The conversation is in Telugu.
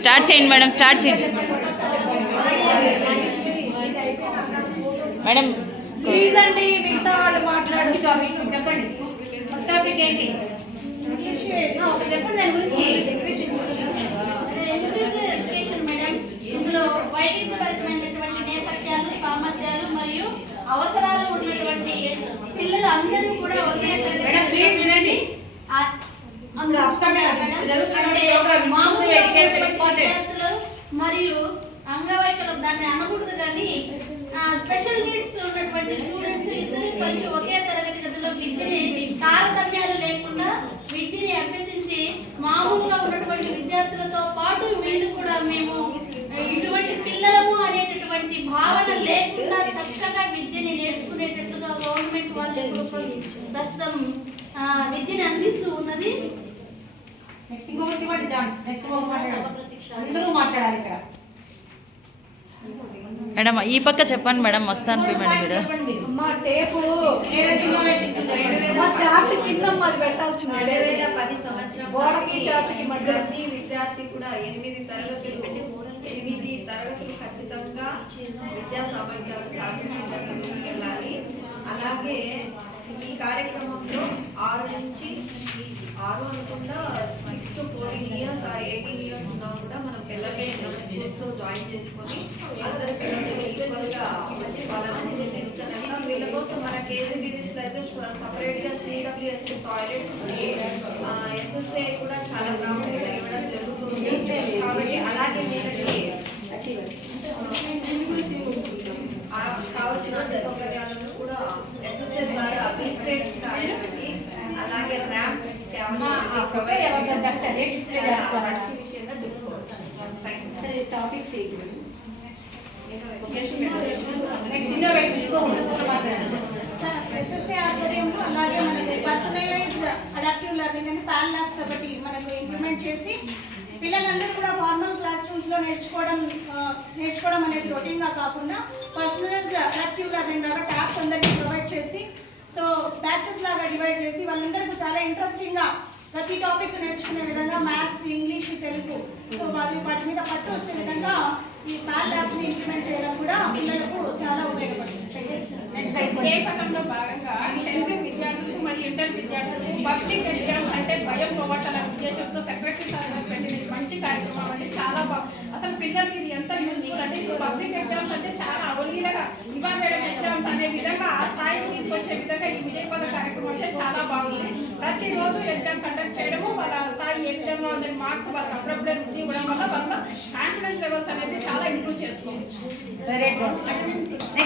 స్టార్ట్ చేయండి మేడం, స్టార్ట్ చేయండి మేడం. ప్లీజ్ అండి, మిగతా వాళ్ళు మాట్లాడు. చెప్పండి. ఫస్ట్ టాపిక్ ఏంటి? చెప్పండి దాని గురించి. ఎడ్యుకేషన్ మేడం, ఇందులో వైవిధ్యభరితమైనటువంటి నేపథ్యాలు, సామర్థ్యాలు మరియు అవసరాలు ఉన్నటువంటి పిల్లలు అందరూ కూడా ఒకే మేడం ప్లీజ్ వినండి. మరియు అంగవైకల్యం దాన్ని అనకూడదు కానీ స్పెషల్ నీడ్స్ ఉన్నటువంటి స్టూడెంట్స్ ఇద్దరు కలిపి ఒకే తరగతి గదిలో విద్యని తారతమ్యాలు లేకుండా విద్యని అభ్యసించి మామూలుగా ఉన్నటువంటి విద్యార్థులతో పాటు వీళ్ళు కూడా మేము ఇటువంటి పిల్లలము అనేటటువంటి భావన లేకుండా చక్కగా విద్యని నేర్చుకునేటట్లుగా గవర్నమెంట్ వాళ్ళు ప్రస్తుతం విద్యని అందిస్తూ ఉన్నది. నెక్స్ట్ ఇంకొకటి ఇవ్వండి ఛాన్స్. నెక్స్ట్ అందరూ మాట్లాడాలి ఇక్కడ. మేడం ఈ పక్క చెప్పండి మేడం, వస్తాను మేడం మీరు. అమ్మా టేపు చార్ట్ కింద మరి పెట్టాల్సి 2010 సంవత్సరం గోడకి చార్ట్కి మధ్య విద్యార్థి కూడా 8 తరగతులు ఖచ్చితంగా విద్యా సామర్థ్యాలు సాధించేటట్టు వెళ్ళాలి. అలాగే ఈ కార్యక్రమంలో 6 అనుకుంటా 6 to 14 years or 18 years ఉన్నా కూడా మనం పిల్లల్ని స్కూల్స్లో జాయిన్ చేసుకొని అందరి పిల్లలు ఈక్వల్గా వాళ్ళని పెంచడానికి వీళ్ళ కోసం మన కేజీబీవీస్లో అయితే సపరేట్గా సిడబ్ల్యూఎస్సీ టాయిలెట్స్, ఎస్ఎస్ఏ కూడా చాలా ప్రాముఖ్యత ఇవ్వడం జరుగుతుంది. కాబట్టి అలాగే వీళ్ళకి కావాల్సిన సౌకర్యాలను కూడా ఎస్ఎస్ఏ ద్వారా బీచ్ రేట్స్ కానివ్వండి, అలాగే ర్యాంప్స్ విషయంగా ఎస్ఎస్ఏ ఆధ్వర్యంలో అలాగే మనకి పర్సనలైజ్డ్ అడాప్టివ్ లెర్నింగ్ అని పాల్ ల్యాబ్స్ ఒకటి మనకు ఇంప్లిమెంట్ చేసి పిల్లలందరూ కూడా ఫార్మల్ క్లాస్ రూమ్స్లో నేర్చుకోవడం అనేది రొటీన్గా కాకుండా పర్సనలైజ్డ్ అడాప్టివ్ లెర్నింగ్ లాగా ట్యాబ్స్ అందరికీ ప్రొవైడ్ చేసి సో బ్యాచెస్ లాగా డివైడ్ చేసి వాళ్ళందరికీ చాలా ఇంట్రెస్టింగ్గా ప్రతి టాపిక్ నేర్చుకునే విధంగా మ్యాథ్స్, ఇంగ్లీష్, తెలుగు సో వాళ్ళు వాటి మీద పట్టు వచ్చే విధంగా ఈ పాల్ ల్యాబ్స్ని ఇంప్లిమెంట్ చేయడం కూడా పిల్లలకు చాలా ఉపయోగపడుతుంది. పథకంలో భాగంగా 10th విద్యార్థులకు మరియు ఇంటర్ విద్యార్థులకు పబ్లిక్ ఎగ్జామ్స్ అంటే భయం పోగొట్టాలనే ఉద్దేశంతో సెక్రటరీ సార్ పెట్టిన మంచి కార్యక్రమం అండి. చాలా అసలు పిల్లలకి ఇది ఎంత యూస్ఫుల్ అంటే ఇప్పుడు పబ్లిక్ ఎగ్జామ్స్ అంటే చాలా అవలీలగా ఇవాల్యుయేషన్ ఎగ్జామ్స్ అనే విధంగా ఆ స్థాయికి తీసుకొచ్చే విధంగా ఈ విజయపద కార్యక్రమం అంటే చాలా బాగుంది. ప్రతిరోజు ఎగ్జామ్ కండక్ట్ చేయడము, వాళ్ళ స్థాయి ఏ విధంగా ఉండే మార్క్స్ వాళ్ళకి అప్పుడప్పుడే ఇవ్వడం వల్ల వాళ్ళ కాన్ఫిడెన్స్ లెవెల్స్ అనేది చాలా ఇంప్రూవ్ చేసుకోవచ్చు.